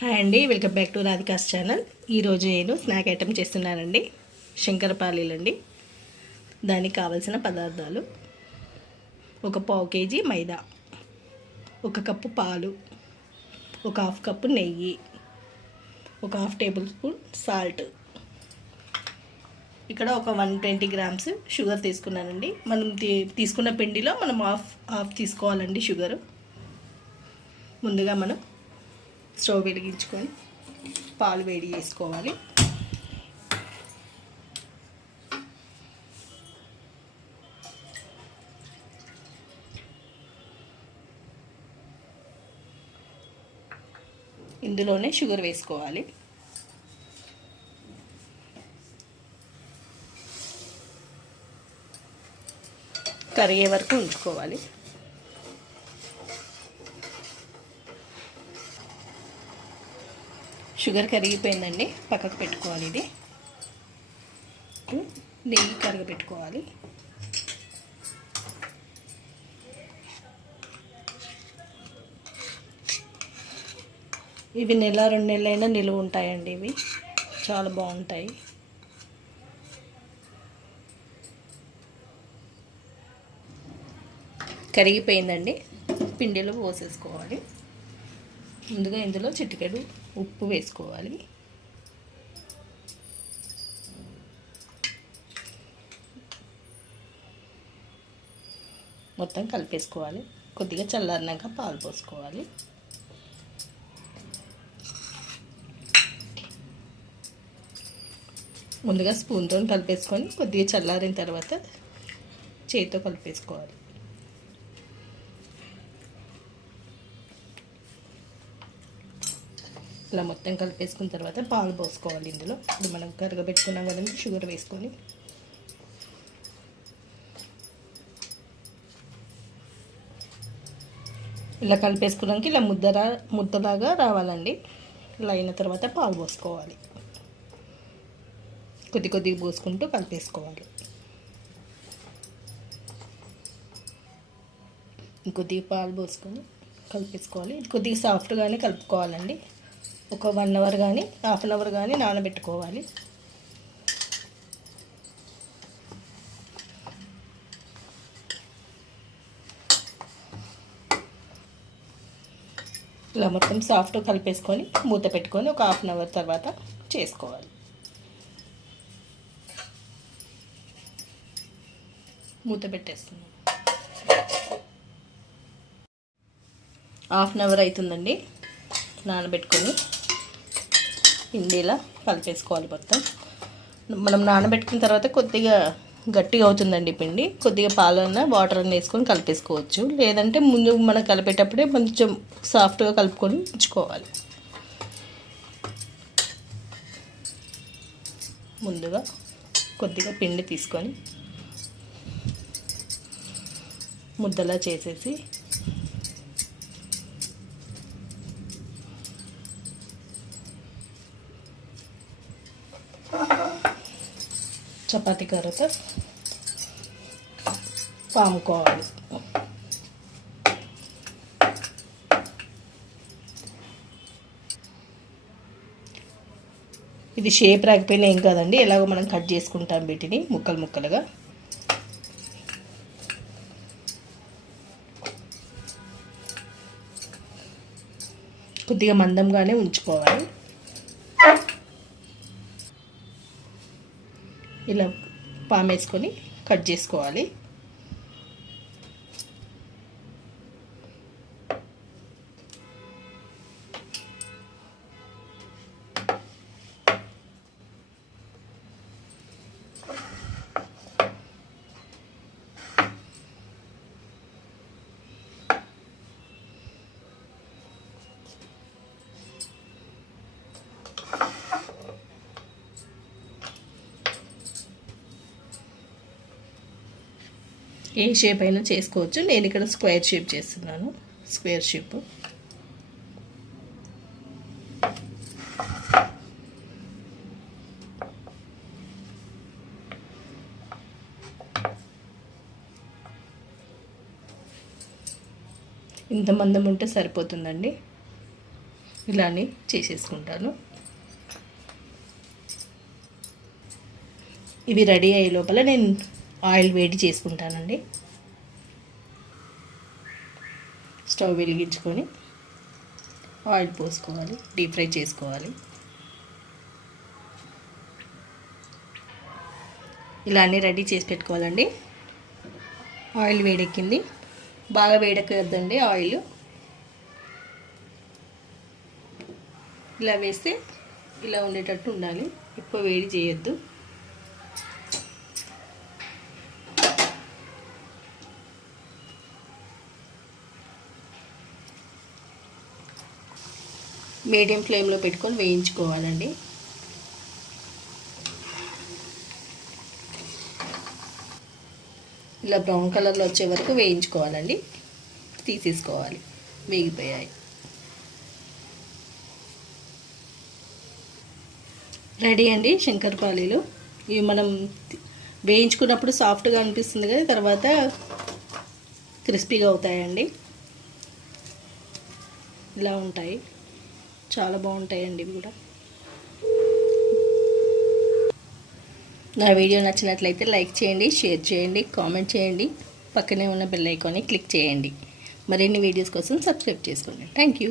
Hi అండి, welcome back to Radhika's channel. ఈరోజు నేను స్నాక్ ఐటెం చేస్తున్నానండి. శంకరపాలీలండి. దానికి కావలసిన పదార్థాలు: ఒక పావు కేజీ మైదా, ఒక కప్పు పాలు, ఒక హాఫ్ కప్పు నెయ్యి, ఒక హాఫ్ టేబుల్ స్పూన్ సాల్ట్. ఇక్కడ ఒక 120 గ్రామ్స్ షుగర్ తీసుకున్నానండి. మనం తీసుకున్న పిండిలో మనం హాఫ్ తీసుకోవాలండి షుగరు. ముందుగా మనం స్టవ్ వెలిగించుకొని పాలు వేడి చేసుకోవాలి. ఇందులోనే షుగర్ వేసుకోవాలి. కరిగే వరకు ఉంచుకోవాలి. షుగర్ కరిగిపోయిందండి, పక్కకు పెట్టుకోవాలి. ఇది నెయ్యి కరగబెట్టుకోవాలి. ఇవి 1-2 నెలలైనా నిలువ ఉంటాయండి. ఇవి చాలా బాగుంటాయి. కరిగిపోయిందండి, పిండిలో పోసేసుకోవాలి. ముందుగా ఇందులో చిటికెడు ఉప్పు వేసుకోవాలి. మొత్తం కలిపేసుకోవాలి. కొద్దిగా చల్లారినాక పాలు పోసుకోవాలి. ముందుగా స్పూన్తో కలిపేసుకొని కొద్దిగా చల్లారిన తర్వాత చేతితో కలిపేసుకోవాలి. ఇలా మొత్తం కలిపేసుకున్న తర్వాత పాలు పోసుకోవాలి. ఇందులో ఇప్పుడు మనం కరగబెట్టుకున్నాం కదండి, షుగర్ వేసుకొని ఇలా కలిపేసుకున్నాక ఇలా ముద్దలాగా రావాలండి. ఇలా అయిన తర్వాత పాలు పోసుకోవాలి. కొద్దిగా పోసుకుంటూ కలిపేసుకోవాలి. ఇంకొద్దిగా పాలు పోసుకొని కలిపేసుకోవాలి. కొద్దిగా సాఫ్ట్గానే కలుపుకోవాలండి. ఒక 1 అవర్ కానీ హాఫ్ అన్ అవర్ కానీ నానబెట్టుకోవాలి. ఇలా మొత్తం సాఫ్ట్గా కలిపేసుకొని మూత పెట్టుకొని ఒక హాఫ్ అన్ అవర్ తర్వాత చేసుకోవాలి. మూత పెట్టేస్తున్నాం. హాఫ్ అన్ అవర్ అవుతుందండి నానబెట్టుకొని పిండిలా కలిపేసుకోవాలి. మొత్తం మనం నానబెట్టుకున్న తర్వాత కొద్దిగా గట్టిగా అవుతుందండి పిండి. కొద్దిగా పాలన్న వాటర్ అన్న వేసుకొని కలిపేసుకోవచ్చు. లేదంటే ముందు మనం కలిపేటప్పుడే కొంచెం సాఫ్ట్గా కలుపుకొని ఉంచుకోవాలి. ముందుగా కొద్దిగా పిండి తీసుకొని ముద్దలా చేసేసి చపాతీ కర్రతో పాముకోవాలి. ఇది షేప్ రాకపోయినా ఏం కాదండి, ఎలాగో మనం కట్ చేసుకుంటాం వీటిని ముక్కలుగా. కొద్దిగా మందంగానే ఉంచుకోవాలి. ఇలా పామేసుకొని కట్ చేసుకోవాలి. ఏ షేప్ అయినా చేసుకోవచ్చు. నేను ఇక్కడ స్క్వేర్ షేప్ చేస్తున్నాను. Square shape. ఇంత మందం ఉంటే సరిపోతుందండి. ఇలానే చేసేసుకుంటాను. ఇవి రెడీ అయ్యే లోపల నేను ఆయిల్ వేడి చేసుకుంటానండి. స్టవ్ వెలిగించుకొని ఆయిల్ పోసుకోవాలి, డీప్ ఫ్రై చేసుకోవాలి. ఇలా అన్నీ రెడీ చేసి పెట్టుకోవాలండి. ఆయిల్ వేడెక్కింది, బాగా వేడెక్కద్దండి ఆయిల్. ఇలా వేస్తే ఇలా ఉండేటట్టు ఉండాలి, ఎక్కువ వేడి చేయొద్దు. మీడియం ఫ్లేమ్లో పెట్టుకొని వేయించుకోవాలండి. ఇలా బ్రౌన్ కలర్లో వచ్చే వరకు వేయించుకోవాలండి. తీసేసుకోవాలి, వేగిపోయాయి. రెడీ అండి శంకరపాళీలు. ఇవి మనం వేయించుకున్నప్పుడు సాఫ్ట్గా అనిపిస్తుంది కదా, తర్వాత క్రిస్పీగా అవుతాయండి. ఇలా ఉంటాయి, చాలా బాగుంటాయండి ఇవి కూడా. నా వీడియో నచ్చినట్లయితే లైక్ చేయండి, షేర్ చేయండి, కామెంట్ చేయండి. పక్కనే ఉన్న బెల్ ఐకాన్ని క్లిక్ చేయండి. మరిన్ని వీడియోస్ కోసం సబ్స్క్రైబ్ చేసుకోండి. Thank you.